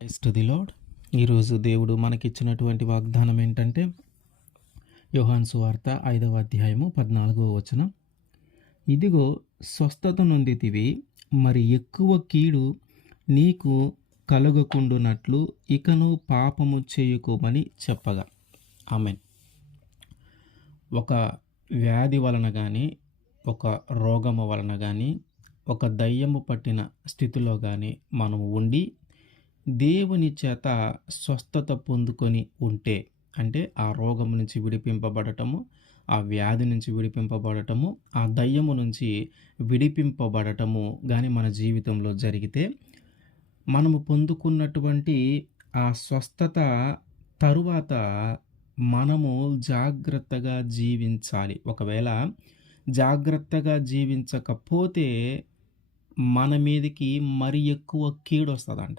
The lord ఈరోజు దేవుడు మనకిచ్చినటువంటి వాగ్దానం ఏంటంటే యోహాన్ సువార్త ఐదవ అధ్యాయము పద్నాలుగవ వచనం. ఇదిగో స్వస్థత నొందితివి మరి ఎక్కువ కీడు నీకు కలగకుండునట్లు ఇకను పాపము చేయుకోమని చెప్పగా. ఆమెన్. ఒక వ్యాధి వలన కానీ ఒక రోగము వలన కానీ ఒక దయ్యము పట్టిన స్థితిలో కానీ మనము ఉండి దేవుని చేత స్వస్థత పొందుకొని ఉంటే అంటే ఆ రోగం నుంచి విడిపింపబడటము ఆ వ్యాధి నుంచి విడిపింపబడటము ఆ దయ్యము నుంచి విడిపింపబడటము కానీ మన జీవితంలో జరిగితే మనము పొందుకున్నటువంటి ఆ స్వస్థత తరువాత మనము జాగ్రత్తగా జీవించాలి. ఒకవేళ జాగ్రత్తగా జీవించకపోతే మన మీదకి మరి ఎక్కువ కీడు వస్తుందంట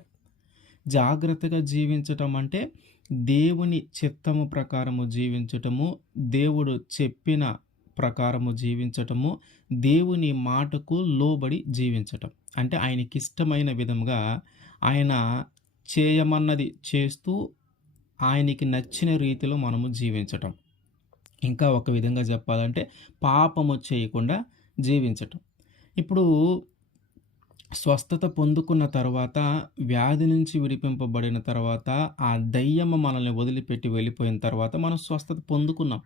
జాగ్రత్తగా జీవించటం అంటే దేవుని చిత్తము ప్రకారము జీవించటము దేవుడు చెప్పిన ప్రకారము జీవించటము దేవుని మాటకు లోబడి జీవించటం. అంటే ఆయనకి ఇష్టమైన విధంగా ఆయన చేయమన్నది చేస్తూ ఆయనకి నచ్చిన రీతిలో మనము జీవించటం. ఇంకా ఒక విధంగా చెప్పాలంటే పాపము చేయకుండా జీవించటం. ఇప్పుడు స్వస్థత పొందుకున్న తర్వాత వ్యాధి నుంచి విడిపింపబడిన తర్వాత ఆ దయ్యము మనల్ని వదిలిపెట్టి వెళ్ళిపోయిన తర్వాత మనం స్వస్థత పొందుకున్నాం.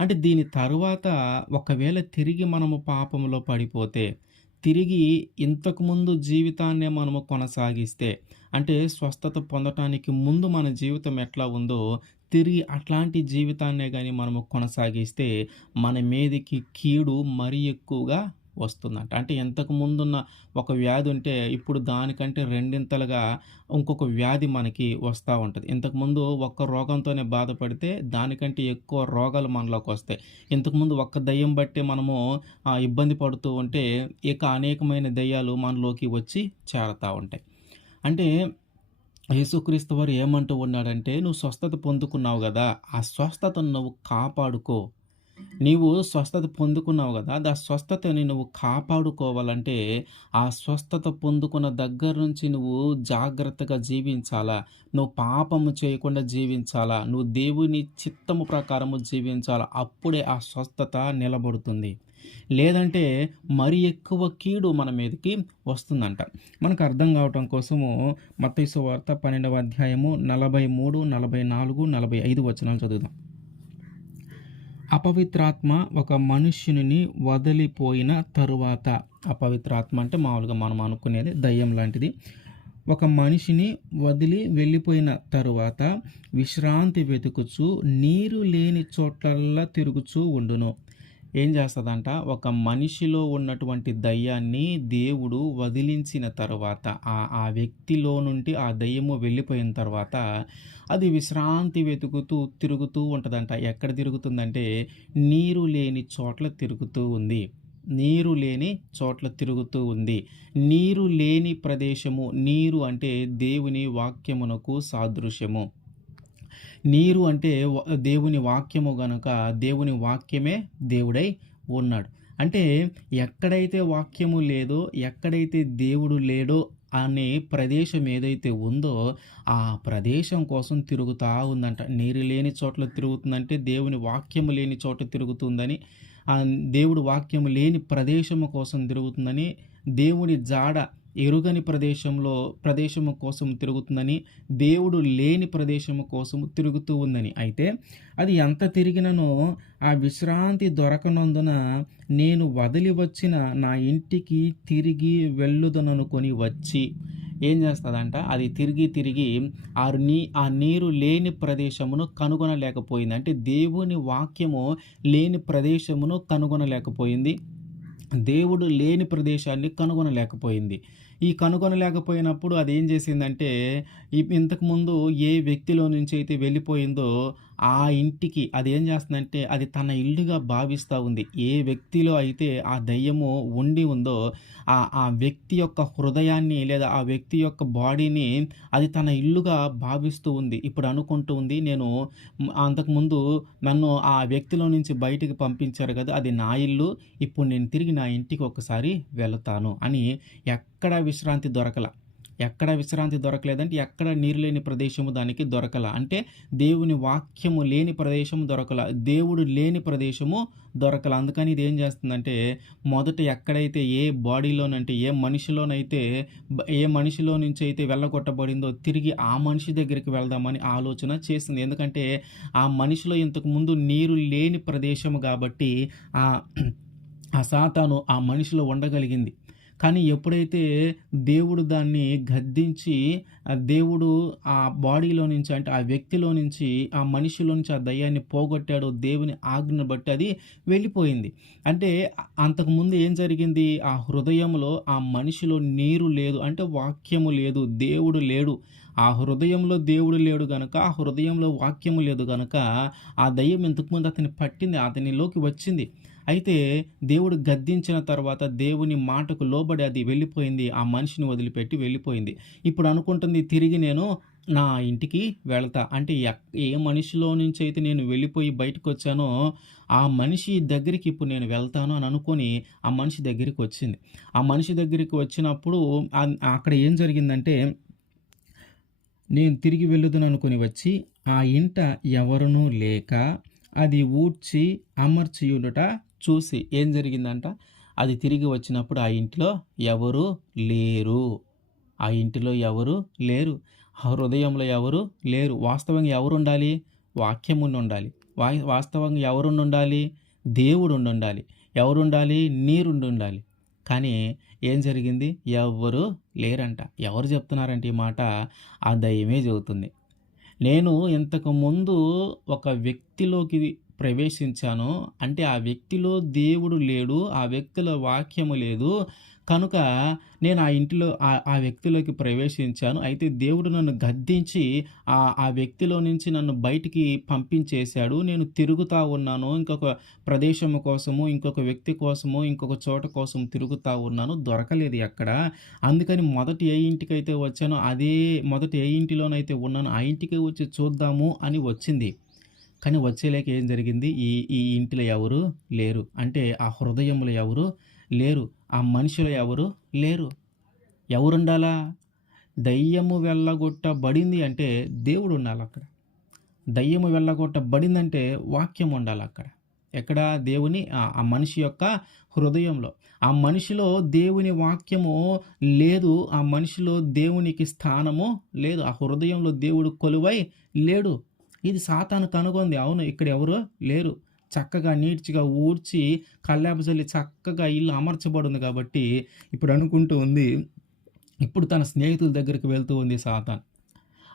అంటే దీని తర్వాత ఒకవేళ తిరిగి మనము పాపంలో పడిపోతే తిరిగి ఇంతకుముందు జీవితాన్నే మనము కొనసాగిస్తే అంటే స్వస్థత పొందటానికి ముందు మన జీవితం ఎట్లా ఉందో తిరిగి అట్లాంటి జీవితాన్నే కానీ మనము కొనసాగిస్తే మన మీదకి కీడు మరీ ఎక్కువగా వస్తుందంట. అంటే ఎంతకు ముందున్న ఒక వ్యాధి ఉంటే ఇప్పుడు దానికంటే రెండింతలుగా ఇంకొక వ్యాధి మనకి వస్తూ ఉంటుంది. ఇంతకుముందు ఒక్క రోగంతోనే బాధపడితే దానికంటే ఎక్కువ రోగాలు మనలోకి వస్తాయి. ఇంతకుముందు ఒక్క దయ్యం బట్టి మనము ఇబ్బంది పడుతూ ఉంటే ఇక అనేకమైన దయ్యాలు మనలోకి వచ్చి చేరుతూ ఉంటాయి. అంటే యేసుక్రీస్తు వారు ఏమంటూ ఉన్నాడంటే నువ్వు స్వస్థత పొందుకున్నావు కదా ఆ స్వస్థతను నువ్వు కాపాడుకో నీవు స్వస్థత పొందుకున్నావు కదా ఆ స్వస్థతని నువ్వు కాపాడుకోవాలంటే ఆ స్వస్థత పొందుకున్న దగ్గర నుంచి నువ్వు జాగ్రత్తగా జీవించాలా? నువ్వు పాపము చేయకుండా జీవించాలా? నువ్వు దేవుని చిత్తము ప్రకారము జీవించాలా? అప్పుడే ఆ స్వస్థత నిలబడుతుంది. లేదంటే మరి ఎక్కువ కీడు మన మీదకి వస్తుందంట. మనకు అర్థం కావటం కోసము మత్తైసు వార్త పన్నెండవ అధ్యాయము నలభై మూడు నలభై నాలుగు నలభై ఐదు వచనాలు చదువుదాం. అపవిత్రాత్మ ఒక మనుష్యుని వదిలిపోయిన తరువాత అపవిత్రాత్మ అంటే మామూలుగా మనం అనుకునేది దయ్యం లాంటిది. ఒక మనిషిని వదిలి వెళ్ళిపోయిన తరువాత విశ్రాంతి వెతుకుచు నీరు లేని చోట్లల్లా తిరుగుచూ ఉండును. ఏం చేస్తుందంట? ఒక మనిషిలో ఉన్నటువంటి దయ్యాన్ని దేవుడు వదిలించిన తర్వాత ఆ ఆ వ్యక్తిలో నుండి ఆ దయ్యము వెళ్ళిపోయిన తర్వాత అది విశ్రాంతి వెతుకుతూ తిరుగుతూ ఉంటుందంట. ఎక్కడ తిరుగుతుందంటే నీరు లేని చోట్ల తిరుగుతూ ఉంది. నీరు లేని చోట్ల తిరుగుతూ ఉంది. నీరు లేని ప్రదేశము నీరు అంటే దేవుని వాక్యమునకు సాదృశ్యము. నీరు అంటే దేవుని వాక్యము గనుక దేవుని వాక్యమే దేవుడై ఉన్నాడు. అంటే ఎక్కడైతే వాక్యము లేదో ఎక్కడైతే దేవుడు లేడో అనే ప్రదేశం ఏదైతే ఉందో ఆ ప్రదేశం కోసం తిరుగుతూ ఉందంట. నీరు లేని చోట్ల తిరుగుతుందంటే దేవుని వాక్యము లేని చోట తిరుగుతుందని దేవుడు వాక్యము లేని ప్రదేశము కోసం తిరుగుతుందని దేవుని జాడ ఎరుగని ప్రదేశంలో ప్రదేశము కోసం తిరుగుతుందని దేవుడు లేని ప్రదేశము కోసం తిరుగుతూ ఉందని. అయితే అది ఎంత తిరిగిననో ఆ విశ్రాంతి దొరకనందున నేను వదిలి వచ్చిన నా ఇంటికి తిరిగి వెళ్ళుదననుకొని వచ్చి ఏం చేస్తుందంట? అది తిరిగి తిరిగి ఆ నీ ఆ నీరు లేని ప్రదేశమును కనుగొనలేకపోయింది. అంటే దేవుని వాక్యము లేని ప్రదేశమును కనుగొనలేకపోయింది. దేవుడు లేని ప్రదేశాన్ని కనుగొనలేకపోయింది. ఈ కనుగొనలేకపోయినప్పుడు అది ఏం చేసిందంటే ఇంతకుముందు ఏ వ్యక్తిలో నుంచి అయితే వెళ్ళిపోయిందో ఆ ఇంటికి అది ఏం చేస్తుందంటే అది తన ఇల్లుగా భావిస్తూ ఉంది. ఏ వ్యక్తిలో అయితే ఆ దయ్యము ఉండి ఉందో ఆ ఆ వ్యక్తి యొక్క హృదయాన్ని లేదా ఆ వ్యక్తి యొక్క బాడీని అది తన ఇల్లుగా భావిస్తూ ఉంది. ఇప్పుడు అనుకుంటూ ఉంది నేను అంతకుముందు నన్ను ఆ వ్యక్తిలో నుంచి బయటికి పంపించారు కదా అది నా ఇల్లు ఇప్పుడు నేను తిరిగి నా ఇంటికి ఒకసారి వెళతాను అని ఎక్కడ విశ్రాంతి దొరకల. ఎక్కడ విశ్రాంతి దొరకలేదంటే ఎక్కడ నీరు లేని ప్రదేశము దానికి దొరకల. అంటే దేవుని వాక్యము లేని ప్రదేశము దొరకల. దేవుడు లేని ప్రదేశము దొరకల. అందుకని ఇది ఏం చేస్తుందంటే మొదట ఎక్కడైతే ఏ బాడీలోనంటే ఏ మనిషిలోనైతే ఏ మనిషిలో నుంచి అయితే వెళ్ళగొట్టబడిందో తిరిగి ఆ మనిషి దగ్గరికి వెళ్దామని ఆలోచన చేసింది ఎందుకంటే ఆ మనిషిలో ఇంతకు ముందు నీరు లేని ప్రదేశము కాబట్టి ఆ ఆ సాతాను ఆ మనిషిలో ఉండగలిగింది. కానీ ఎప్పుడైతే దేవుడు దాన్ని గద్దించి దేవుడు ఆ బాడీలో నుంచి అంటే ఆ వ్యక్తిలో నుంచి ఆ మనిషిలో నుంచి ఆ దయ్యాన్ని పోగొట్టాడో దేవుని ఆజ్ఞను బట్టి అది వెళ్ళిపోయింది. అంటే అంతకుముందు ఏం జరిగింది? ఆ హృదయంలో ఆ మనిషిలో నీరు లేదు అంటే వాక్యము లేదు దేవుడు లేడు. ఆ హృదయంలో దేవుడు లేడు గనక ఆ హృదయంలో వాక్యము లేదు గనక ఆ దయ్యం ఇంతకుముందు అతని పట్టింది అతనిలోకి వచ్చింది. అయితే దేవుడు గద్దించిన తర్వాత దేవుని మాటకు లోబడి అది వెళ్ళిపోయింది. ఆ మనిషిని వదిలిపెట్టి వెళ్ళిపోయింది. ఇప్పుడు అనుకుంటుంది తిరిగి నేను నా ఇంటికి వెళ్తా. అంటే ఎక్- ఏ మనిషిలో నుంచి అయితే నేను వెళ్ళిపోయి బయటకు వచ్చానో ఆ మనిషి దగ్గరికి ఇప్పుడు నేను వెళ్తాను అని అనుకొని ఆ మనిషి దగ్గరికి వచ్చింది. ఆ మనిషి దగ్గరికి వచ్చినప్పుడు అక్కడ ఏం జరిగిందంటే నేను తిరిగి వెళ్ళుదును అనుకుని వచ్చి ఆ ఇంట ఎవరునూ లేక అది ఊడ్చి అమర్చియుడుట చూసి ఏం జరిగిందంట? అది తిరిగి వచ్చినప్పుడు ఆ ఇంట్లో ఎవరు లేరు. ఆ ఇంటిలో ఎవరు లేరు. ఆ హృదయంలో ఎవరు లేరు. వాస్తవంగా ఎవరు ఉండాలి వాక్యం ఉండి ఉండాలి వా వాస్తవంగా ఎవరుండి ఉండాలి దేవుడు ఉండి ఉండాలి ఎవరు ఉండాలి నీరుండి ఉండాలి కానీ ఏం జరిగింది? ఎవరు లేరంట. ఎవరు చెప్తున్నారంటే ఈ మాట? ఆ దయ్యమే చెబుతుంది. నేను ఇంతకు ముందు ఒక వ్యక్తిలోకి ప్రవేశించాను. అంటే ఆ వ్యక్తిలో దేవుడు లేడు ఆ వ్యక్తిలో వాక్యము లేదు. కనుక నేను ఆ ఇంటిలో ఆ ఆ వ్యక్తిలోకి ప్రవేశించాను. అయితే దేవుడు నన్ను గద్దించి ఆ ఆ వ్యక్తిలో నుంచి నన్ను బయటికి పంపించేశాడు. నేను తిరుగుతూ ఉన్నాను. ఇంకొక ప్రదేశం కోసము ఇంకొక వ్యక్తి కోసము ఇంకొక చోట కోసం తిరుగుతూ ఉన్నాను. దొరకలేదు ఎక్కడ. అందుకని మొదటి ఏ ఇంటికైతే వచ్చానో అదే మొదటి ఏ ఇంటిలోనైతే ఉన్నానో ఆ ఇంటికి వచ్చి చూద్దాము అని వచ్చింది. కానీ వచ్చేలేక ఏం జరిగింది? ఈ ఈ ఇంటిలో ఎవరు లేరు. అంటే ఆ హృదయంలో ఎవరు లేరు. ఆ మనిషిలో ఎవరు లేరు. ఎవరుండాలా? దయ్యము వెళ్ళగొట్టబడింది అంటే దేవుడు ఉండాలి అక్కడ. దయ్యము వెళ్ళగొట్టబడిందంటే వాక్యం ఉండాలి అక్కడ. ఎక్కడ? దేవుని ఆ ఆ మనిషి యొక్క హృదయంలో. ఆ మనిషిలో దేవుని వాక్యము లేదు. ఆ మనిషిలో దేవునికి స్థానము లేదు. ఆ హృదయంలో దేవుడు కొలువై లేడు. ఇది సాతాను కనుగొంది అవును ఇక్కడ ఎవరు? లేరు. చక్కగా నీట్గా ఊడ్చి కల్లాపజల్లి చక్కగా ఇల్లు అమర్చబడింది కాబట్టి ఇప్పుడు అనుకుంటూ ఉంది. ఇప్పుడు తన స్నేహితుల దగ్గరికి వెళ్తూ ఉంది సాతాన్.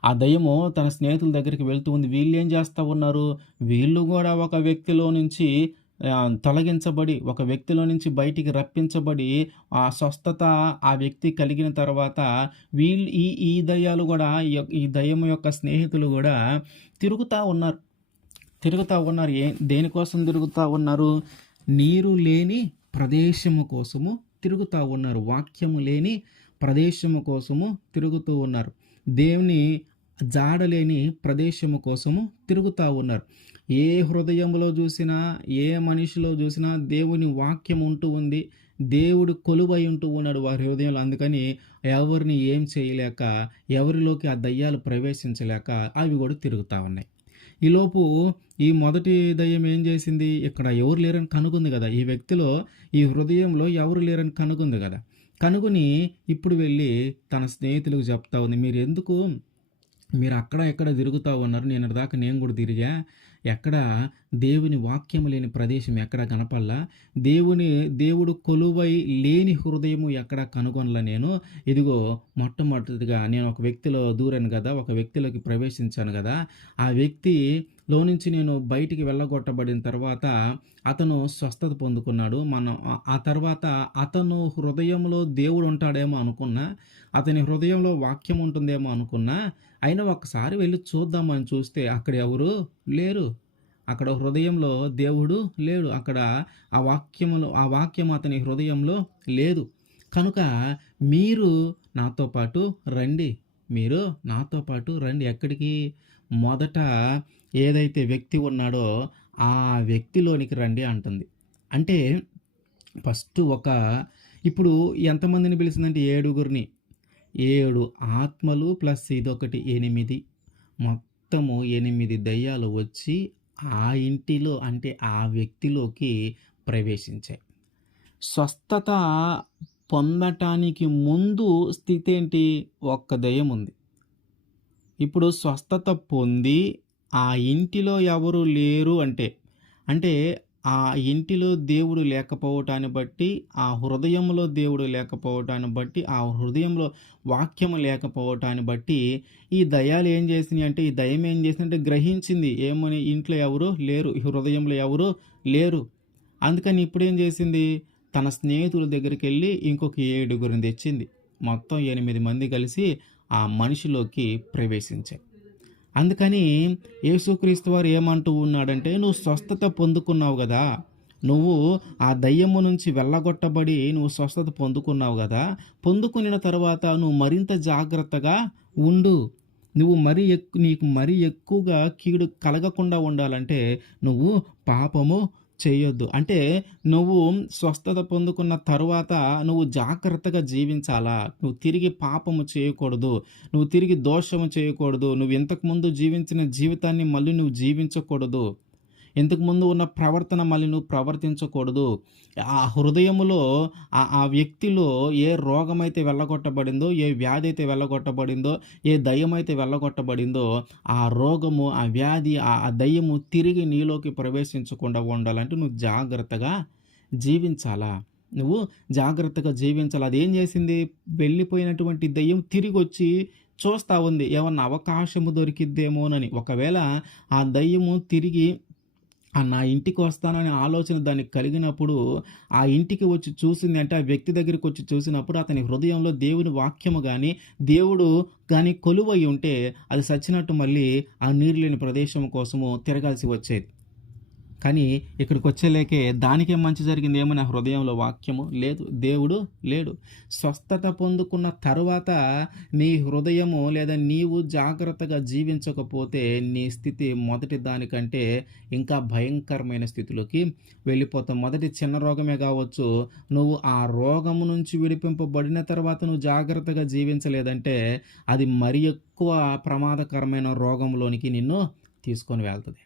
ఆ దయ్యము తన స్నేహితుల దగ్గరికి వెళ్తూ ఉంది. వీళ్ళు ఏం చేస్తూ ఉన్నారు? వీళ్ళు కూడా ఒక వ్యక్తిలో నుంచి తొలగించబడి ఒక వ్యక్తిలో నుంచి బయటికి రప్పించబడి ఆ స్వస్థత ఆ వ్యక్తి కలిగిన తర్వాత వీళ్ళు ఈ ఈ దయ్యాలు కూడా ఈ యొక్క- ఈ దయ్యం యొక్క స్నేహితులు కూడా తిరుగుతూ ఉన్నారు. తిరుగుతూ ఉన్నారు. ఏ దేనికోసం తిరుగుతూ ఉన్నారు? నీరు లేని ప్రదేశము కోసము తిరుగుతూ ఉన్నారు. వాక్యము లేని ప్రదేశము కోసము తిరుగుతూ ఉన్నారు. దేవుని జాడలేని ప్రదేశము కోసము తిరుగుతూ ఉన్నారు. ఏ హృదయంలో చూసినా ఏ మనిషిలో చూసినా దేవుని వాక్యం ఉంటూ ఉంది. దేవుడు కొలువై ఉంటూ ఉన్నాడు వారి హృదయంలో. అందుకని ఎవరిని ఏం చేయలేక ఎవరిలోకి ఆ దయ్యాలు ప్రవేశించలేక అవి కూడా తిరుగుతూ ఉన్నాయి. ఈలోపు ఈ మొదటి దయ్యం ఏం చేసింది? ఇక్కడ ఎవరు లేరని కనుగొంది కదా. ఈ వ్యక్తిలో ఈ హృదయంలో ఎవరు లేరని కనుగొంది కదా. కనుగొని ఇప్పుడు వెళ్ళి తన స్నేహితులకు చెప్తా ఉంది మీరు ఎందుకు మీరు అక్కడ ఎక్కడ తిరుగుతూ ఉన్నారు? నేను దాకా నేను కూడా తిరిగా. ఎక్కడ దేవుని వాక్యం లేని ప్రదేశం ఎక్కడ కనపల్లా దేవుని దేవుడు కొలువై లేని హృదయము ఎక్కడ కనుగొనలా నేను. ఇదిగో మొట్టమొదటిగా నేను ఒక వ్యక్తిలో దూరాను కదా ఒక వ్యక్తిలోకి ప్రవేశించాను కదా. ఆ వ్యక్తి లో నుంచి నేను బయటికి వెళ్ళగొట్టబడిన తర్వాత అతను స్వస్థత పొందుకున్నాడు. మనం ఆ తర్వాత అతను హృదయంలో దేవుడు ఉంటాడేమో అనుకున్నా అతని హృదయంలో వాక్యం ఉంటుందేమో అనుకున్నా అయినా ఒకసారి వెళ్ళి చూద్దామని చూస్తే అక్కడ ఎవరు లేరు. అక్కడ హృదయంలో దేవుడు లేడు. అక్కడ ఆ వాక్యములో ఆ వాక్యం అతని హృదయంలో లేదు. కనుక మీరు నాతో పాటు రండి. మీరు నాతో పాటు రండి. ఎక్కడికి? మొదట ఏదైతే వ్యక్తి ఉన్నాడో ఆ వ్యక్తిలోనికి రండి అంటుంది. అంటే ఫస్ట్ ఒక ఇప్పుడు ఎంతమందిని పిలిచిందంటే ఏడుగురిని. ఏడు ఆత్మలు ప్లస్ ఇదొకటి ఎనిమిది. మొత్తము ఎనిమిది దయ్యాలు వచ్చి ఆ ఇంటిలో అంటే ఆ వ్యక్తిలోకి ప్రవేశించాయి. స్వస్థత పొందటానికి ముందు స్థితి ఏంటి? ఒక్క దయ్యం ఉంది. ఇప్పుడు స్వస్థత పొంది ఆ ఇంటిలో ఎవరు లేరు అంటే అంటే ఆ ఇంటిలో దేవుడు లేకపోవటాన్ని బట్టి ఆ హృదయంలో దేవుడు లేకపోవటాన్ని బట్టి ఆ హృదయంలో వాక్యము లేకపోవటాన్ని బట్టి ఈ దయాలు ఏం చేసినాయి అంటే ఈ దయం ఏం చేసిందంటే గ్రహించింది. ఏమని? ఇంట్లో ఎవరు లేరు. హృదయంలో ఎవరు లేరు. అందుకని ఇప్పుడు ఏం చేసింది? తన స్నేహితుల దగ్గరికి వెళ్ళి ఇంకొక ఏడుగురిని తెచ్చింది. మొత్తం ఎనిమిది మంది కలిసి ఆ మనిషిలోకి ప్రవేశించాయి అందుకని యేసుక్రీస్తు వారు ఏమంటూ ఉన్నాడంటే నువ్వు స్వస్థత పొందుకున్నావు కదా. నువ్వు ఆ దయ్యము నుంచి వెళ్ళగొట్టబడి నువ్వు స్వస్థత పొందుకున్నావు కదా. పొందుకున్న తర్వాత నువ్వు మరింత జాగ్రత్తగా ఉండు. నువ్వు మరీ ఎక్కు నీకు మరీ ఎక్కువగా కీడు కలగకుండా ఉండాలంటే నువ్వు పాపము చేయొద్దు. అంటే నువ్వు స్వస్థత పొందుకున్న తరువాత నువ్వు జాగ్రత్తగా జీవించాలా? నువ్వు తిరిగి పాపము చేయకూడదు. నువ్వు తిరిగి దోషము చేయకూడదు. నువ్వు ఇంతకుముందు జీవించిన జీవితాన్ని మళ్ళీ నువ్వు జీవించకూడదు. ఇంతకుముందు ఉన్న ప్రవర్తన మళ్ళీ నువ్వు ప్రవర్తించకూడదు. ఆ హృదయములో ఆ ఆ వ్యక్తిలో ఏ రోగమైతే వెళ్ళగొట్టబడిందో ఏ వ్యాధి అయితే వెళ్ళగొట్టబడిందో ఏ దయ్యమైతే వెళ్ళగొట్టబడిందో ఆ రోగము ఆ వ్యాధి ఆ దయ్యము తిరిగి నీలోకి ప్రవేశించకుండా ఉండాలంటే నువ్వు జాగ్రత్తగా జీవించాలా? నువ్వు జాగ్రత్తగా జీవించాలి? అదేం చేసింది? వెళ్ళిపోయినటువంటి దయ్యం తిరిగి వచ్చి చూస్తూ ఉంది. ఏమన్నా అవకాశము దొరికిద్దేమోనని. ఒకవేళ ఆ దయ్యము తిరిగి నా ఇంటికి వస్తాననే ఆలోచన దానికి కలిగినప్పుడు ఆ ఇంటికి వచ్చి చూసింది అంటే ఆ వ్యక్తి దగ్గరికి వచ్చి చూసినప్పుడు అతని హృదయంలో దేవుని వాక్యము కానీ దేవుడు కానీ కొలువై ఉంటే అది సచ్చినట్టు మళ్ళీ ఆ నీరు లేని ప్రదేశం కోసము తిరగాల్సి వచ్చేది. కానీ ఇక్కడికి వచ్చేలేకే దానికేం మంచి జరిగింది ఏమో నా హృదయంలో వాక్యము. లేదు దేవుడు లేడు. స్వస్థత పొందుకున్న తర్వాత నీ హృదయము లేదా నీవు జాగ్రత్తగా జీవించకపోతే నీ స్థితి మొదటి దానికంటే ఇంకా భయంకరమైన స్థితిలోకి వెళ్ళిపోతాం. మొదటి చిన్న రోగమే కావచ్చు నువ్వు ఆ రోగము నుంచి విడిపింపబడిన తర్వాత నువ్వు జాగ్రత్తగా జీవించలేదంటే అది మరి ఎక్కువ ప్రమాదకరమైన రోగంలోనికి నిన్ను తీసుకొని వెళ్తుంది.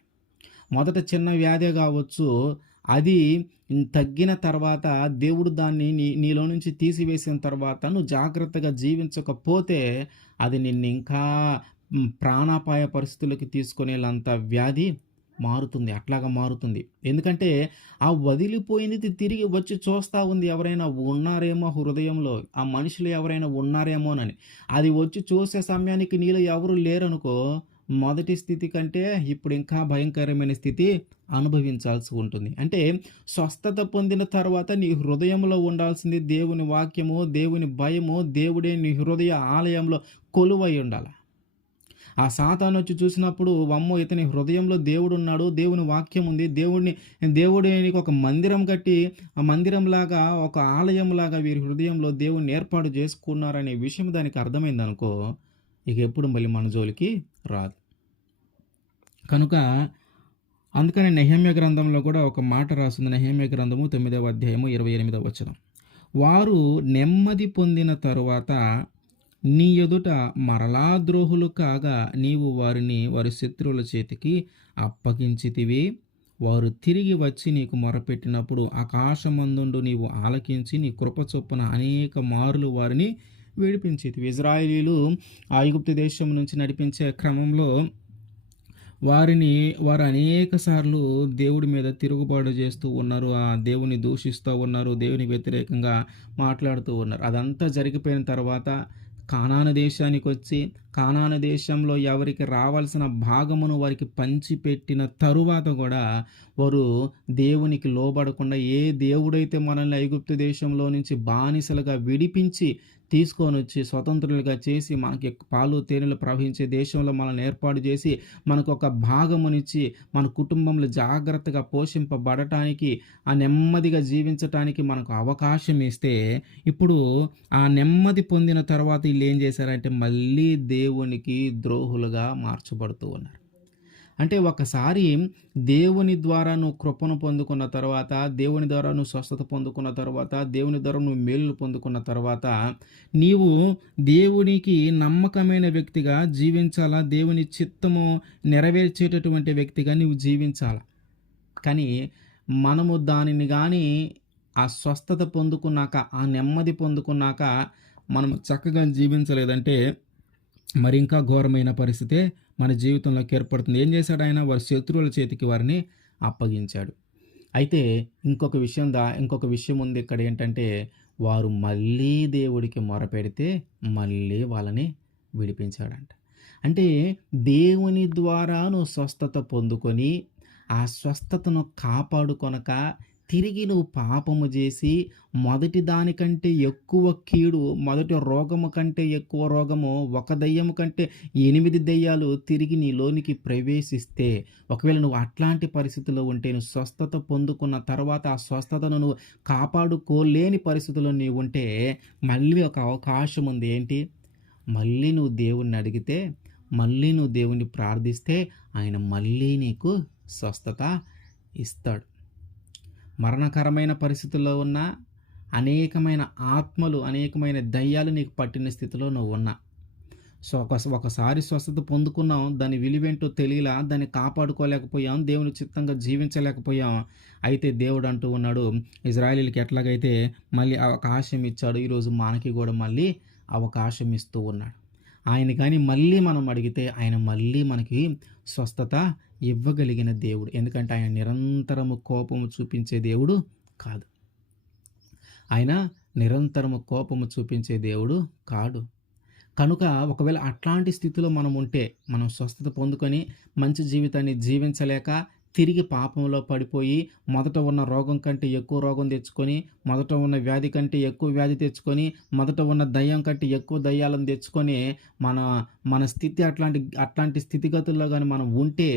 మొదట చిన్న వ్యాధి కావచ్చు. అది తగ్గిన తర్వాత దేవుడు దాన్ని నీ నీలో నుంచి తీసివేసిన తర్వాత నువ్వు జాగ్రత్తగా జీవించకపోతే అది నిన్ను ఇంకా ప్రాణాపాయ పరిస్థితులకి తీసుకునేంత వ్యాధి మారుతుంది. అట్లాగా మారుతుంది. ఎందుకంటే ఆ వదిలిపోయినది తిరిగి వచ్చి చూస్తూ ఉంది ఎవరైనా ఉన్నారేమో హృదయంలో ఆ మనుషులు ఎవరైనా ఉన్నారేమోనని. అది వచ్చి చూసే సమయానికి నీలో ఎవరు లేరనుకో మొదటి స్థితి కంటే ఇప్పుడు ఇంకా భయంకరమైన స్థితి అనుభవించాల్సి ఉంటుంది. అంటే స్వస్థత పొందిన తర్వాత నీ హృదయంలో ఉండాల్సింది దేవుని వాక్యము దేవుని భయము దేవుడే నీ హృదయ ఆలయంలో కొలువై ఉండాలి. ఆ సాతాను వచ్చి చూసినప్పుడు అమ్మో ఇతని హృదయంలో దేవుడు ఉన్నాడు దేవుని వాక్యం ఉంది దేవుడిని దేవుడికి ఒక మందిరం కట్టి ఆ మందిరంలాగా ఒక ఆలయంలాగా వీరి హృదయంలో దేవుణ్ణి ఏర్పాటు చేసుకున్నారనే విషయం దానికి అర్థమైంది అనుకో ఇక ఎప్పుడు మళ్ళీ మన జోలికి రాదు. కనుక అందుకని నెహమ్య గ్రంథంలో కూడా ఒక మాట రాస్తుంది. నెహమ్య గ్రంథము తొమ్మిదవ అధ్యాయము ఇరవై ఎనిమిదవ వచనం. వారు నెమ్మది పొందిన తరువాత నీ ఎదుట మరలా ద్రోహులు కాగా నీవు వారిని వారి శత్రువుల చేతికి అప్పగించితివి. వారు తిరిగి వచ్చి నీకు మొరపెట్టినప్పుడు ఆకాశమందుండు నీవు ఆలకించి నీ కృప చొప్పున అనేక మారులు వారిని విడిపించేది. ఇజ్రాయిలీలు ఐగుప్తు దేశం నుంచి నడిపించే క్రమంలో వారిని వారు అనేక సార్లు దేవుడి మీద తిరుగుబాటు చేస్తూ ఉన్నారు. ఆ దేవుని దూషిస్తూ ఉన్నారు. దేవుని వ్యతిరేకంగా మాట్లాడుతూ ఉన్నారు. అదంతా జరిగిపోయిన తర్వాత కానాను దేశానికి వచ్చి కానాను దేశంలో ఎవరికి రావాల్సిన భాగమును వారికి పంచిపెట్టిన తరువాత కూడా వారు దేవునికి లోబడకుండా ఏ దేవుడైతే మనల్ని ఐగుప్తు దేశంలో నుంచి బానిసలుగా విడిపించి తీసుకొని వచ్చి స్వతంత్రులుగా చేసి మనకి పాలు తేనెలు ప్రవహించే దేశంలో మనల్ని ఏర్పాటు చేసి మనకు ఒక భాగమునిచ్చి మన కుటుంబంలో జాగ్రత్తగా పోషింపబడటానికి ఆ నెమ్మదిగా జీవించటానికి మనకు అవకాశం ఇస్తే ఇప్పుడు ఆ నెమ్మది పొందిన తర్వాత వీళ్ళు ఏం చేశారంటే మళ్ళీ దేవునికి ద్రోహులుగా మార్చబడుతూ ఉన్నారు. అంటే ఒకసారి దేవుని ద్వారా నువ్వు కృపను పొందుకున్న తర్వాత దేవుని ద్వారా నువ్వు స్వస్థత పొందుకున్న తర్వాత దేవుని ద్వారా నువ్వు మేలు పొందుకున్న తర్వాత నీవు దేవునికి నమ్మకమైన వ్యక్తిగా జీవించాలా? దేవుని చిత్తము నెరవేర్చేటటువంటి వ్యక్తిగా నీవు జీవించాలా? కానీ మనము దానిని కానీ ఆ స్వస్థత పొందుకున్నాక ఆ నెమ్మది పొందుకున్నాక మనం చక్కగా జీవించలేదంటే మరి ఇంకా ఘోరమైన పరిస్థితే మన జీవితంలోకి ఏర్పడుతుంది. ఏం చేశాడు ఆయన? వారి శత్రువుల చేతికి వారిని అప్పగించాడు. అయితే ఇంకొక విషయం దా ఇంకొక విషయం ఉంది ఇక్కడ ఏంటంటే వారు మళ్ళీ దేవుడికి మొరపెడితే మళ్ళీ వాళ్ళని విడిపించాడంట. అంటే దేవుని ద్వారా నువ్వు స్వస్థత పొందుకొని ఆ స్వస్థతను కాపాడుకొనక తిరిగి నువ్వు పాపము చేసి మొదటి దానికంటే ఎక్కువ కీడు మొదటి రోగము కంటే ఎక్కువ రోగము ఒక దయ్యము కంటే ఎనిమిది దయ్యాలు తిరిగి నీలోనికి ప్రవేశిస్తే ఒకవేళ నువ్వు అట్లాంటి పరిస్థితిలో ఉంటే నువ్వు స్వస్థత పొందుకున్న తర్వాత ఆ స్వస్థతను నువ్వు కాపాడుకోలేని పరిస్థితిలో నీవు ఉంటే మళ్ళీ ఒక అవకాశం ఉంది. ఏంటి? మళ్ళీ నువ్వు దేవుణ్ణి అడిగితే మళ్ళీ నువ్వు దేవుణ్ణి ప్రార్థిస్తే ఆయన మళ్ళీ నీకు స్వస్థత ఇస్తాడు. మరణకరమైన పరిస్థితుల్లో ఉన్న అనేకమైన ఆత్మలు అనేకమైన దయ్యాలు నీకు పట్టిన స్థితిలో నువ్వు ఉన్నా. సో ఒక ఒకసారి స్వస్థత పొందుకున్నాం దాని విలువేంటో తెలియలా దాన్ని కాపాడుకోలేకపోయాం దేవుని చిత్తంగా జీవించలేకపోయాం. అయితే దేవుడు అంటూ ఉన్నాడు ఇజ్రాయలీలకి ఎట్లాగైతే మళ్ళీ అవకాశం ఇచ్చాడు ఈరోజు మనకి కూడా మళ్ళీ అవకాశం ఇస్తూ ఉన్నాడు. ఆయన కానీ మళ్ళీ మనం అడిగితే ఆయన మళ్ళీ మనకి స్వస్థత ఇవ్వగలిగిన దేవుడు. ఎందుకంటే ఆయన నిరంతరము కోపము చూపించే దేవుడు కాదు. ఆయన నిరంతరము కోపము చూపించే దేవుడు కాడు. కనుక ఒకవేళ అట్లాంటి స్థితిలో మనం ఉంటే మనం స్వస్థత పొందుకొని మంచి జీవితాన్ని జీవించలేక తిరిగి పాపంలో పడిపోయి మొదట ఉన్న రోగం కంటే ఎక్కువ రోగం తెచ్చుకొని మొదట ఉన్న వ్యాధి కంటే ఎక్కువ వ్యాధి తెచ్చుకొని మొదట ఉన్న దయ్యం కంటే ఎక్కువ దయ్యాలను తెచ్చుకొని మన మన స్థితి అట్లాంటి అట్లాంటి స్థితిగతుల్లో కానీ మనం ఉంటే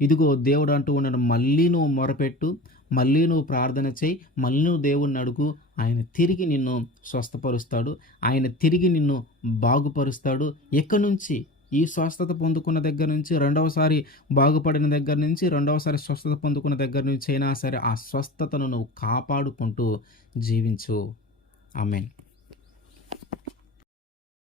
ఇదిగో దేవుడు అంటూ ఉన్నాడు మళ్ళీ నువ్వు మొరపెట్టు మళ్ళీ నువ్వు ప్రార్థన చేయి మళ్ళీ నువ్వు దేవుణ్ణి అడుగు. ఆయన తిరిగి నిన్ను స్వస్థపరుస్తాడు ఆయన తిరిగి నిన్ను బాగుపరుస్తాడు. ఎక్కడి నుంచి? ఈ స్వస్థత పొందుకున్న దగ్గర నుంచి రెండవసారి బాగుపడిన దగ్గర నుంచి రెండవసారి స్వస్థత పొందుకున్న దగ్గర నుంచి అయినా సరే ఆ స్వస్థతను నువ్వు కాపాడుకుంటూ జీవించు. ఆమెన్.